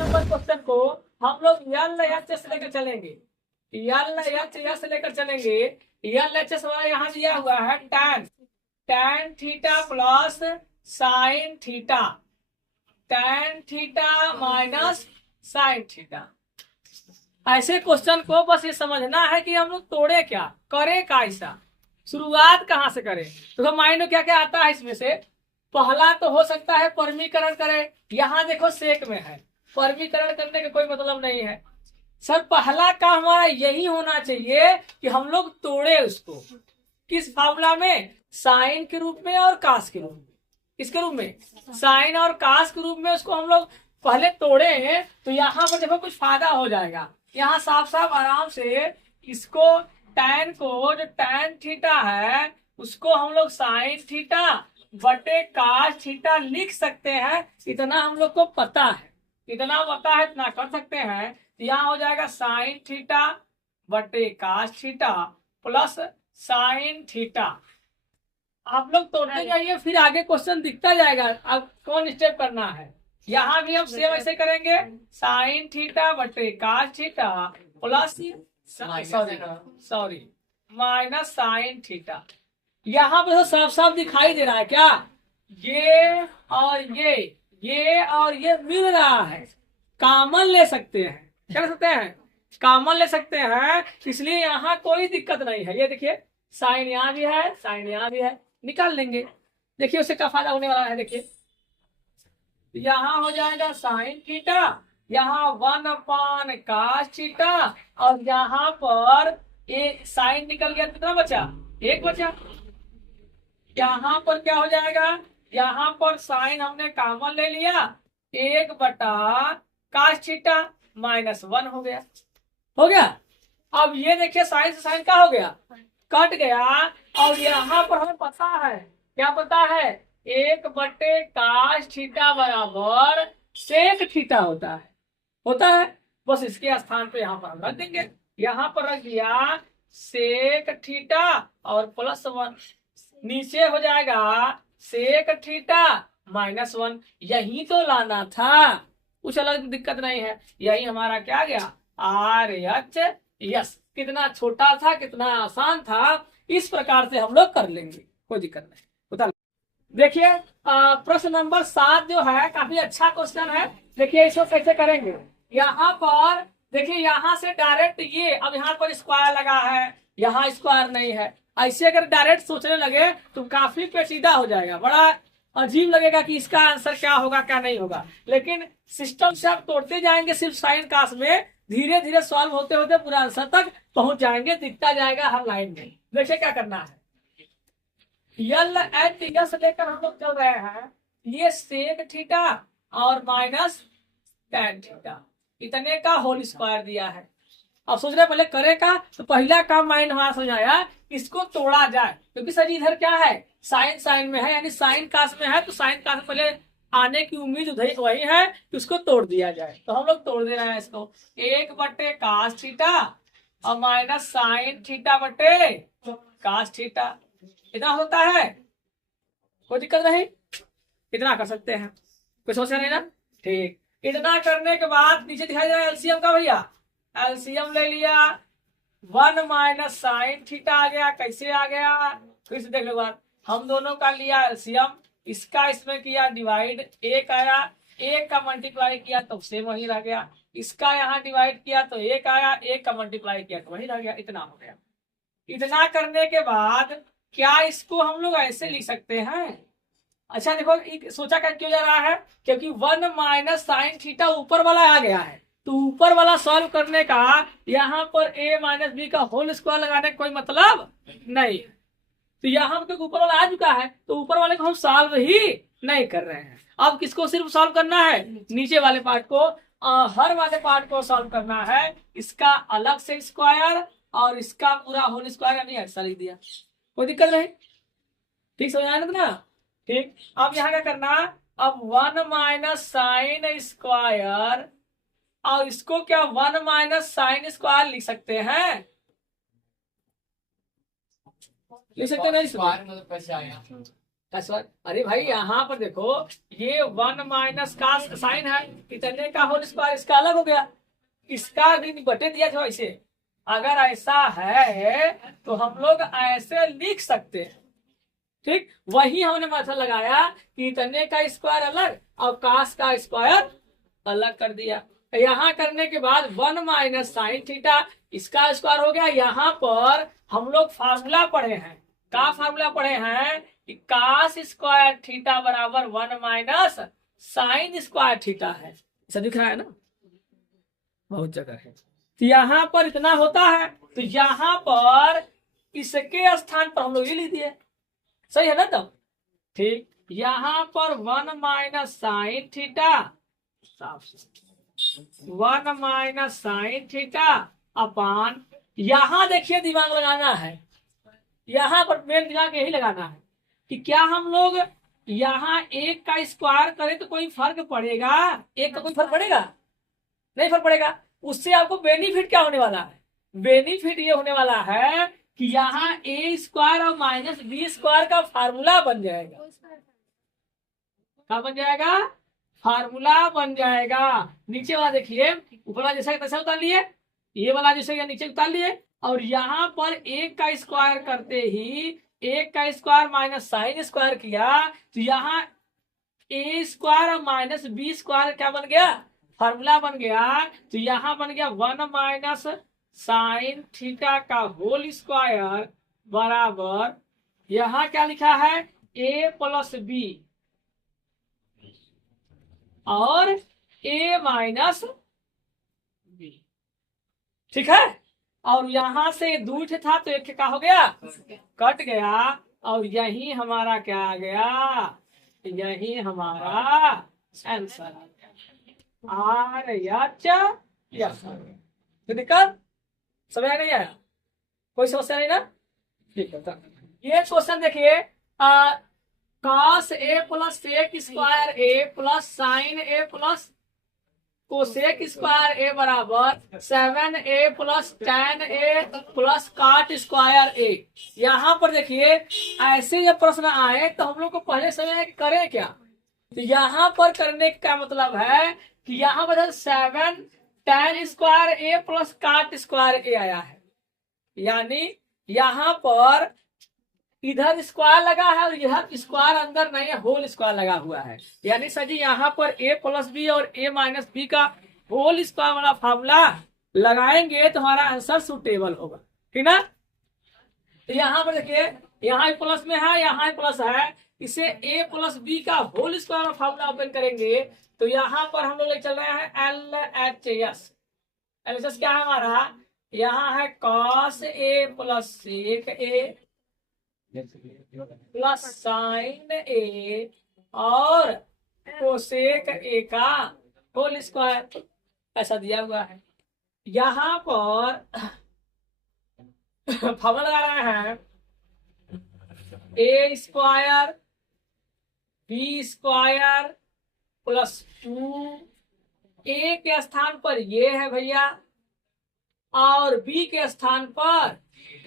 Number question को हम लोग यल एच से लेकर चलेंगे। यल एच से लेकर चलेंगे। यल एच हमारा यहाँ दिया हुआ है tan theta plus sine theta, tan theta minus sine theta. ऐसे क्वेश्चन को बस ये समझना है कि हम लोग तोड़े क्या, करें कैसा, शुरुआत कहाँ से करें। तो माइंड में क्या क्या आता है इसमें से। पहला तो हो सकता है परमीकरण करें। यहाँ देखो सेक में है, परमीकरण करने का कोई मतलब नहीं है सर। पहला काम हमारा यही होना चाहिए कि हम लोग तोड़े उसको किस फार्मूला में, साइन के रूप में और कास के रूप में। किसके रूप में, साइन और कास के रूप में उसको हम लोग पहले तोड़े हैं। तो यहाँ पर देखो कुछ फायदा हो जाएगा। यहाँ साफ साफ आराम से इसको tan को, जो tan थीटा है उसको हम लोग साइन थीटा बटे कास थीटा लिख सकते हैं। इतना हम लोग को पता है, इतना पता है, इतना कर सकते हैं। यहाँ हो जाएगा साइन थीटा बटे cos theta plus sine theta. आप लोग तोड़ते जाइए, फिर आगे क्वेश्चन दिखता जाएगा अब कौन स्टेप करना है। यहाँ भी हम सेम ऐसे करेंगे, साइन थीटा बटे cos theta plus sorry minus sine theta. यहाँ पे तो साफ साफ दिखाई दे रहा है क्या, ये और ये मिल रहा है, कॉमन ले सकते हैं। क्या कर सकते हैं, कॉमन ले सकते हैं, इसलिए यहाँ कोई दिक्कत नहीं है। ये देखिए साइन यहाँ भी है, साइन यहाँ भी है, निकाल लेंगे। देखिए उससे क्या फायदा होने वाला है। देखिए यहाँ हो जाएगा साइन थीटा, यहाँ 1 कास थीटा, और यहाँ पर एक साइन निकल गया, कितना बचा, 1 बचा। यहाँ पर क्या हो जाएगा, यहाँ पर साइन हमने कॉमन ले लिया, 1 बटा कास थीटा -1 हो गया, हो गया। अब ये देखिए साइन से साइन क्या हो गया, कट गया। और यहाँ पर हमें पता है, क्या पता है, 1 बटे कास थीटा बराबर सेक थीटा होता है। बस इसके स्थान पे यहाँ पर हम रख देंगे। यहाँ पर रख दिया सेक थीटा और +1, नीचे हो जाएगा सेक थीटा -1। यही तो लाना था, कुछ अलग दिक्कत नहीं है। यही हमारा क्या गया, RHS। कितना छोटा था, कितना आसान था। इस प्रकार से हम लोग कर लेंगे, कोई दिक्कत नहीं। बता देखिए प्रश्न नंबर 7 जो है काफी अच्छा क्वेश्चन है। देखिए इसको कैसे करेंगे। यहाँ पर देखिए, यहाँ से डायरेक्ट ये, अब यहाँ पर स्क्वायर लगा है, यहाँ स्क्वायर नहीं है। ऐसे अगर डायरेक्ट सोचने लगे तो काफी पेचीदा हो जाएगा, बड़ा अजीब लगेगा कि इसका आंसर क्या होगा क्या नहीं होगा। लेकिन सिस्टम से आप तोड़ते जाएंगे सिर्फ साइन कास में, धीरे धीरे सॉल्व होते होते पूरा आंसर तक पहुंच जाएंगे, दिखता जाएगा हर लाइन में। देखिए क्या करना है, यल एच यस लेकर हम लोग चल रहे हैं। ये सेक थीटा और माइनस tan थीटा, इतने का होल स्क्वायर दिया है। अब सोच रहे पहले करे का, तो पहला काम माइंड हमारा समझ आया, इसको तोड़ा जाए। क्योंकि सर इधर क्या है, साइन में है, यानी साइन कास में है, तो साइन कास पहले आने की उम्मीद उधर वही है कि उसको तोड़ दिया जाए। तो हम लोग तोड़ दे रहे हैं इसको, 1 बटे कास थीटा और माइनस साइन थीटा बटे कास थीटा। इतना होता है, कोई दिक्कत नहीं, इतना कर सकते हैं, कुछ समस्या नहीं ना। ठीक, इतना करने के बाद नीचे दिखाई दे रहा है एलसीएम का, भैया एलसीएम ले लिया, 1 माइनस साइन थीटा आ गया। कैसे आ गया, फिर से देख लो बात, हम दोनों का लिया एलसीएम, इसका इसमें किया डिवाइड, 1 आया, 1 का मल्टीप्लाई किया तो सेम वही रह गया, इसका यहाँ डिवाइड किया तो 1 आया, 1 का मल्टीप्लाई किया तो वही रह गया, इतना हो गया। इतना करने के बाद क्या इसको हम लोग ऐसे लिख सकते हैं। अच्छा देखो सोचा क्या क्यों जा रहा है, क्योंकि 1 माइनस साइन थीटा ऊपर वाला आ गया है, तो ऊपर वाला सॉल्व करने का यहाँ पर a माइनस बी का होल स्क्वायर लगाने का कोई मतलब नहीं। तो यहाँ पे ऊपर वाला आ चुका है, तो ऊपर वाले को हम सॉल्व ही नहीं कर रहे हैं। अब किसको सिर्फ सॉल्व करना है, नीचे वाले पार्ट को, हर वाले पार्ट को सॉल्व करना है। इसका अलग से स्क्वायर और इसका पूरा होल स्क्वायर, यानी ऐसा लिख दिया, कोई दिक्कत नहीं। ठीक समझ आया ना। ठीक, अब यहाँ क्या करना, अब 1 माइनस साइन स्क्वायर, और इसको क्या 1 माइनस साइन स्क्वायर लिख सकते हैं, लिख सकते नहीं, स्क्वायर मतलब कैसे आया, का स्क्वायर। अरे भाई यहाँ पर देखो, ये 1 माइनस का साइन है, इतने का होल स्क्वायर, इसका अलग हो गया, इसका भी बटे दिया था ऐसे। अगर ऐसा है तो हम लोग ऐसे लिख सकते हैं, ठीक। वही हमने मतलब लगाया कि इतने का स्क्वायर अलग और कास का स्क्वायर अलग कर दिया। यहाँ करने के बाद 1 माइनस साइन थीटा, इसका स्क्वायर हो गया। यहाँ पर हम लोग फार्मूला पढ़े हैं, का फार्मूला पढ़े हैं कि कास स्क्वायर थीटा बराबर 1 माइनस साइन स्क्वायर थीटा है। ऐसा दिख रहा है ना, बहुत जगह है। तो यहाँ पर इतना होता है, तो यहाँ पर इसके स्थान पर हम लोग ये लिख दिए, सही है ना तब, ठीक। यहाँ पर 1 minus sine theta, 1 minus sine theta upon, यहाँ देखिए दिमाग लगाना है, यहाँ पर मेन दिमाग यही लगाना है कि क्या हम लोग यहाँ एक का स्क्वायर करें तो कोई फर्क पड़ेगा, एक का कोई फर्क पड़ेगा, नहीं फर्क पड़ेगा। उससे आपको बेनिफिट क्या होने वाला है, बेनिफिट ये होने वाला है कि यहाँ ए स्क्वायर और माइनस बी स्क्वायर का फार्मूला बन जाएगा। क्या बन जाएगा, फार्मूला बन जाएगा। नीचे वाला देखिए, ऊपर वाला जैसा तैसा उतार लिए, ये वाला जैसे नीचे उतार लिए, और यहाँ पर एक का स्क्वायर करते ही एक का स्क्वायर माइनस साइन स्क्वायर किया, तो यहाँ ए स्क्वायर और माइनस बी स्क्वायर क्या बन गया, फार्मूला बन गया। तो यहाँ बन गया 1 माइनस साइन थीटा का होल स्क्वायर बराबर, यहाँ क्या लिखा है, ए प्लस बी और ए माइनस बी, ठीक है। और यहां से दूर था तो एक क्या हो गया, कट गया, और यही हमारा क्या आ गया, यही हमारा आंसर आ गया, आर एच यस। तो दिक्कत समझ नहीं आया, कोई समस्या नहीं ना, ठीक है। ये क्वेश्चन देखिए, cos A plus sec square A plus sine A plus cosec square ए बराबर 7a प्लस tan ए प्लस काट स्क्वायर ए। यहाँ पर देखिए, ऐसे जब प्रश्न आए तो हम लोग को पहले समय करें क्या, तो यहाँ पर करने का मतलब है कि यहाँ पर 7 tan स्क्वायर ए प्लस काट स्क्वायर ए आया है, यानी यहाँ पर इधर स्क्वायर लगा है और इधर स्क्वायर अंदर नहीं है, होल स्क्वायर लगा हुआ है। यानी सर जी यहाँ पर a प्लस बी और a माइनस बी का होल स्क्वायर वाला फार्मूला लगाएंगे तो हमारा आंसर सुटेबल होगा, ठीक ना। तो यहाँ पर देखिए, यहाँ प्लस में है, यहाँ प्लस है, इसे a प्लस बी का होल स्क्वायर वाला फार्मूला ओपन करेंगे तो यहाँ पर हम लोग चल रहे हैं LHS। LHS क्या है हमारा, यहाँ है cos a plus sec a plus sine A और कोसेक ए का होल स्क्वायर, ऐसा दिया हुआ है। यहाँ पर फॉर्मूला लगा रहे हैं, ए स्क्वायर बी स्क्वायर प्लस 2, ए के स्थान पर ये है भैया और बी के स्थान पर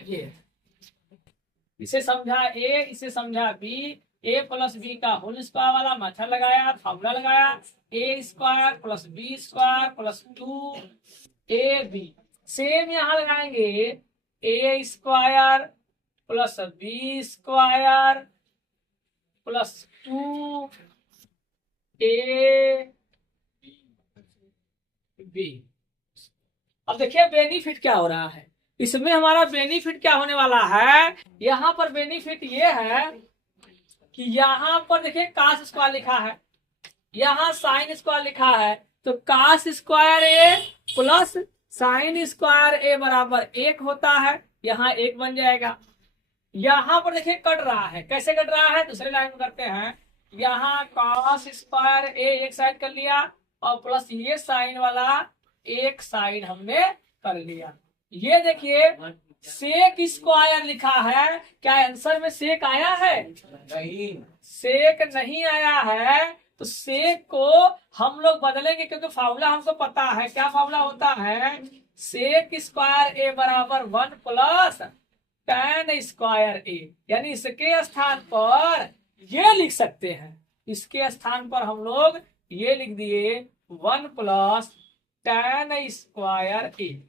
ये है। इसे समझा ए, इसे समझा बी, ए प्लस बी का होल स्क्वायर वाला मेथड लगाया, फार्मूला लगाया, A square plus B square plus 2 A B. Same यहाँ लगाएंगे, A square plus B square plus 2 A B. अब देखिए बेनिफिट क्या हो रहा है, इसमें हमारा बेनिफिट क्या होने वाला है, यहाँ पर बेनिफिट ये है कि यहाँ पर देखिए कास स्क्वायर लिखा है, यहाँ साइन स्क्वायर लिखा है, तो कास स्क्वायर ए प्लस साइन स्क्वायर ए बराबर 1 होता है, यहाँ 1 बन जाएगा। यहाँ पर देखिए कट रहा है, कैसे कट रहा है, दूसरे लाइन में करते हैं। यहाँ कास स्क्वायर ए एक साइड कर लिया और प्लस ये साइन वाला एक साइड हमने कर लिया। ये देखिए सेक स्क्वायर लिखा है, क्या आंसर में सेक आया है, नहीं, सेक नहीं आया है। तो सेक को हम लोग बदलेंगे क्योंकि फार्मूला हमको पता है, क्या फार्मूला होता है, सेक स्क्वायर ए बराबर 1 प्लस tan स्क्वायर ए, यानी इसके स्थान पर ये लिख सकते हैं। इसके स्थान पर हम लोग ये लिख दिए 1 प्लस tan स्क्वायर ए।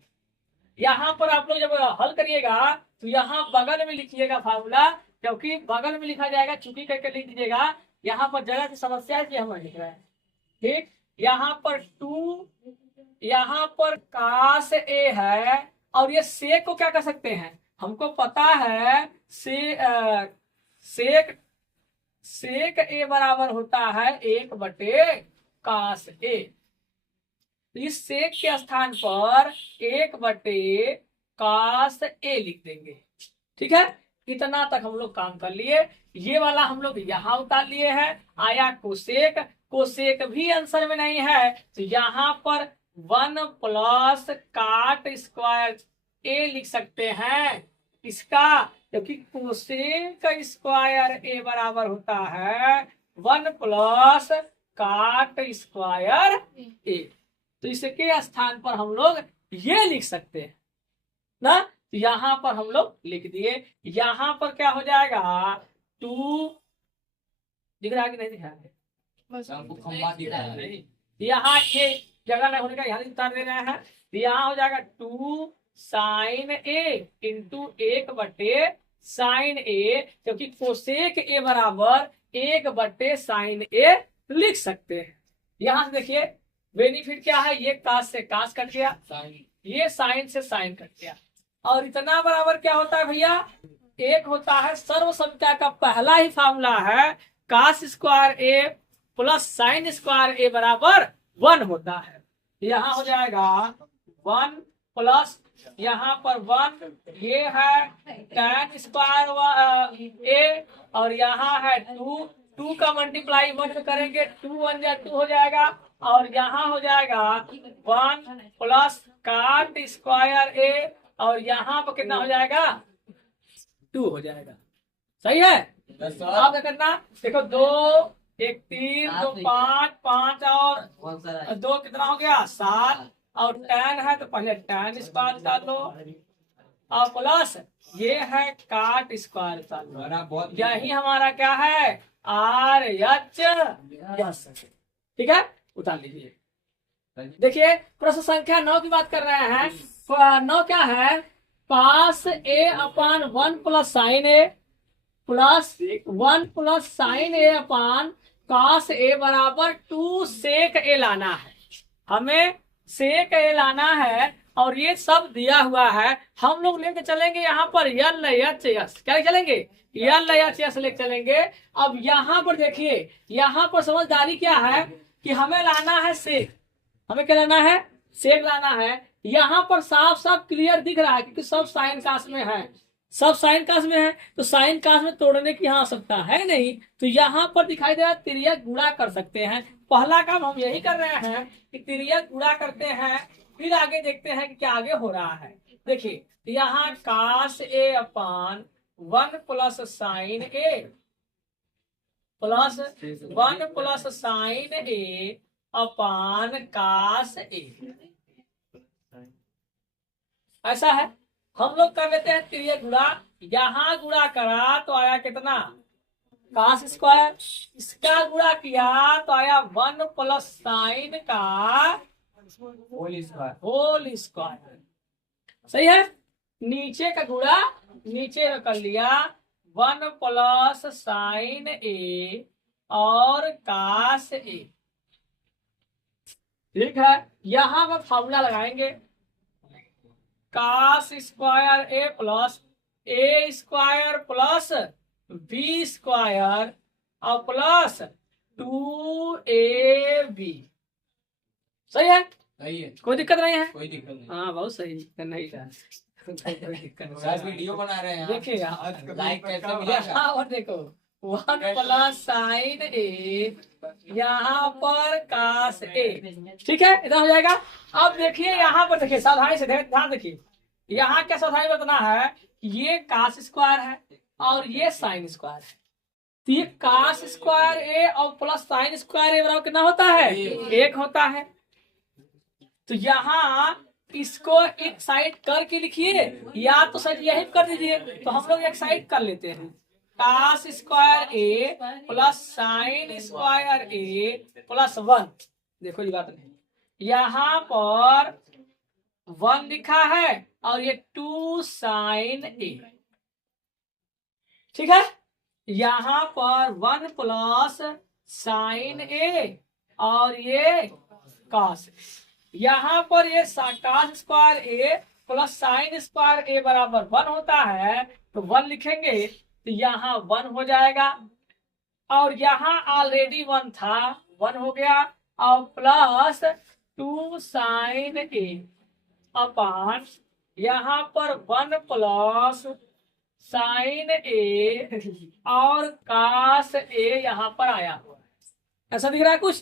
यहाँ पर आप लोग जब हल करिएगा तो यहाँ बगल में लिखिएगा फार्मूला, क्योंकि बगल में लिखा जाएगा, चुकी करके लिख दीजिएगा। यहाँ पर जगह की समस्या है कि हम लिख रहे हैं, ठीक। यहाँ पर 2, यहाँ पर कास ए है, और ये सेक को क्या कर सकते हैं, हमको पता है सेक ए बराबर होता है 1/कास ए। तो इस सेक के स्थान पर 1/कास ए लिख देंगे, ठीक है। इतना तक हम लोग काम कर लिए। ये वाला हम लोग यहाँ उतार लिए हैं। आया कोसेक, कोसेक भी आंसर में नहीं है, तो यहाँ पर 1 प्लस काट स्क्वायर ए लिख सकते हैं इसका, क्योंकि कोसेक स्क्वायर ए बराबर होता है 1 प्लस काट स्क्वायर ए। तो इसके स्थान पर हम लोग ये लिख सकते हैं ना, यहाँ पर हम लोग लिख दिए। यहाँ पर क्या हो जाएगा 2, दिख रहा है कि नहीं दिख रहा है, यहाँ के जगह नहीं होने का यहाँ उतार दे रहे हैं। यहाँ हो जाएगा 2 साइन ए इंटू 1/साइन ए, क्योंकि कोसेक ए बराबर 1/साइन ए लिख सकते हैं। यहाँ से देखिए बेनिफिट क्या है, ये कास से कास कट गया, ये साइन से साइन कट गया, और इतना बराबर क्या होता है भैया, 1 होता है। सर्व संख्या का पहला ही फार्मूला है कास स्क्वायर ए प्लस साइन स्क्वायर ए बराबर 1 होता है। यहाँ हो जाएगा 1 प्लस यहाँ पर 1, ये है tan स्क्वायर ए, और यहाँ है 2 का मल्टीप्लाई 1 करेंगे 2 1 जा 2 हो जाएगा, और यहाँ हो जाएगा 1 प्लस काट स्क्वायर ए, और यहाँ पर कितना हो जाएगा 2 हो जाएगा। सही है। आप क्या करना, देखो 2 1 3 2 5 5 और 2 कितना हो गया 7, और tan है तो पहले tan स्क्वायर डाल लो, और प्लस ये है काट स्क्वायर डाल लो। यही हमारा क्या है RHS, ठीक है। उतार लीजिए। देखिए प्रश्न संख्या 9 की बात कर रहे हैं। 9 क्या है, कास ए अपान 1 प्लस साइन ए प्लस 1 प्लस साइन ए अपान कास ए बराबर 2 सेक ए लाना है। हमें सेक ए लाना है, और ये सब दिया हुआ है। हम लोग लेके चलेंगे यहाँ पर LHS, क्या चलेंगे LHS लेके चलेंगे। अब यहाँ पर देखिए, यहाँ पर समझदारी क्या है कि हमें लाना है सेक, हमें क्या लाना है सेक लाना है। यहाँ पर साफ साफ क्लियर दिख रहा है क्योंकि सब साइन कास में है, सब साइन कास में है, तो साइन कास में तोड़ने की आवश्यकता है नहीं। तो यहाँ पर दिखाई दे रहा है तिर्यक गुणा कर सकते हैं। पहला काम हम यही कर रहे हैं कि तिर्यक गुणा करते हैं, फिर आगे देखते हैं कि क्या आगे हो रहा है। देखिए यहाँ कास ए अपान 1 प्लस साइन ए प्लस 1 प्लस साइन ए अपान कास ए, ऐसा है। हम लोग कर लेते हैं तिर्यक गुणा। यहाँ गुणा करा तो आया कितना कास स्क्वायर, इसका गुणा किया तो आया 1 प्लस साइन का होल स्क्वायर। सही है। नीचे का गुणा नीचे का कर लिया 1 प्लस साइन ए और कास ए, ठीक है। यहाँ पर फॉर्मूला लगाएंगे कास स्क्वायर ए स्क्वायर प्लस बी स्क्वायर और प्लस 2ab। सही है, कोई दिक्कत नहीं है, कोई दिक्कत नहीं। हाँ बहुत सही, दिक्कत नहीं है। वीडियो बना रहे हैं, देखिए लाइक कैसे मिलेगा। और देखो 1 प्लस साइन ए यहाँ पर कास ए, ठीक है, इतना हो जाएगा। अब देखिए यहाँ पर देखिए सावधानी से ध्यान देखिए, यहाँ क्या सावधानी बतना है, ये कास स्क्वायर है और ये साइन स्क्वायर है। तो ये कास स्क्वायर ए और प्लस साइन स्क्वायर ए बराबर कितना होता है 1 होता है। तो यहाँ इसको एक साइड करके लिखिए, या तो सर यही कर दीजिए। तो हम लोग एक साइड कर लेते हैं, कास स्क्वायर ए प्लस साइन स्क्वायर ए प्लस 1। देखो ये बात नहीं, यहाँ पर 1 लिखा है और ये 2 साइन ए, ठीक है। यहाँ पर 1 प्लस साइन ए और ये कास, यहाँ पर ये कास स्क्वायर ए प्लस साइन स्क्वायर ए बराबर 1 होता है, तो 1 लिखेंगे तो यहाँ 1 हो जाएगा, और यहाँ ऑलरेडी 1 था, 1 हो गया, और प्लस 2 साइन ए अपान यहाँ पर 1 प्लस साइन ए और कास ए यहाँ पर आया हुआ है। ऐसा दिख रहा है कुछ?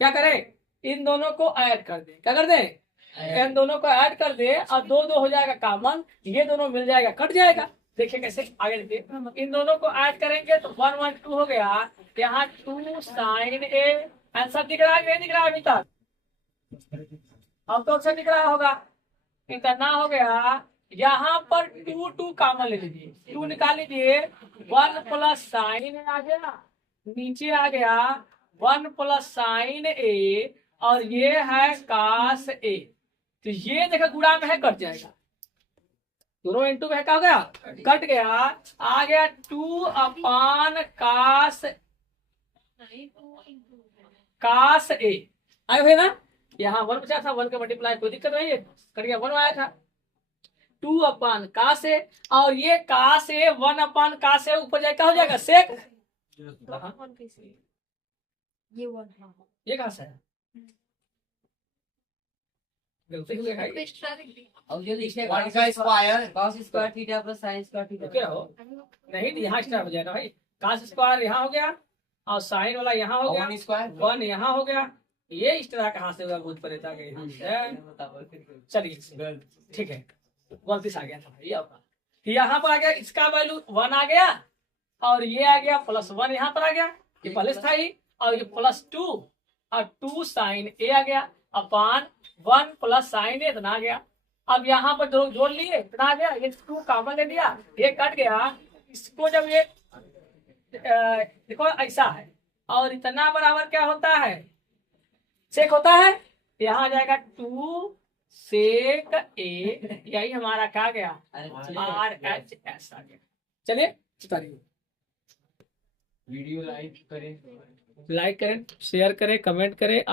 क्या करें, इन दोनों को ऐड कर दे। क्या कर दे? इन दोनों को ऐड कर दे और 2 2 हो जाएगा कॉमन, ये दोनों मिल जाएगा, कट जाएगा। देखिए कैसे, आगे देखिए, इन दोनों को ऐड करेंगे तो 1 1 2 हो गया, यहाँ 2 साइन ए। आंसर दिख रहा है नहीं दिख रहा है अभी तक? अब तो अक्सर दिख रहा होगा। इतना हो गया, यहाँ पर 2 2 कॉमन ले लीजिए, 2 निकाल लीजिए, 1 प्लस साइन आ गया, नीचे आ गया 1 प्लस साइन ए और ये है कास ए, तो ये देखो गुणा में है, कट जाएगा, दोनों इनटू में क्या हो गया, कट गया, आ गया 2 अपान कास ए। आए हुए ना, यहाँ 1 बचा था, 1 का मल्टीप्लाई, कोई दिक्कत नहीं है, कट गया, 1 आया था, 2 अपान कास ए, और ये कास ए 1 अपान कास ए ऊपर जाए क्या हो जाएगा, सेक। ये कहाँ से है? गलती हो गया अब जो लिखे 1 का square cos square theta plus sin square theta. क्या हो? नहीं यहाँ स्टार हो जाएगा भाई, कास स्क्वायर यहाँ हो गया और साइन वाला यहाँ हो गया, 1 स्क्वायर 1 यहाँ हो गया, ये इस तरह कहाँ से होगा, भूत प्रेता के चलिए ठीक है, गलती से आ गया था भाई। अब यहाँ पर आ गया, इसका वैल्यू 1 आ गया और ये आ गया प्लस 1 यहाँ पर आ गया, ये पहले से था ही, और ये प्लस 2 और 2 साइन ए आ गया अपान 1 प्लस साइन ए इतना आ गया। अब यहाँ पर जोड़ लिए इतना आ गया, ये 2 कॉमन ले लिया, ये कट गया, इसको जब ये देखो ऐसा है और इतना बराबर क्या होता है, सेक होता है, यहाँ आ जाएगा 2 सेक ए, यही हमारा क्या गया आर एच एस आ गया। चलिए उतारिए, वीडियो लाइक करें, शेयर करें, कमेंट करें।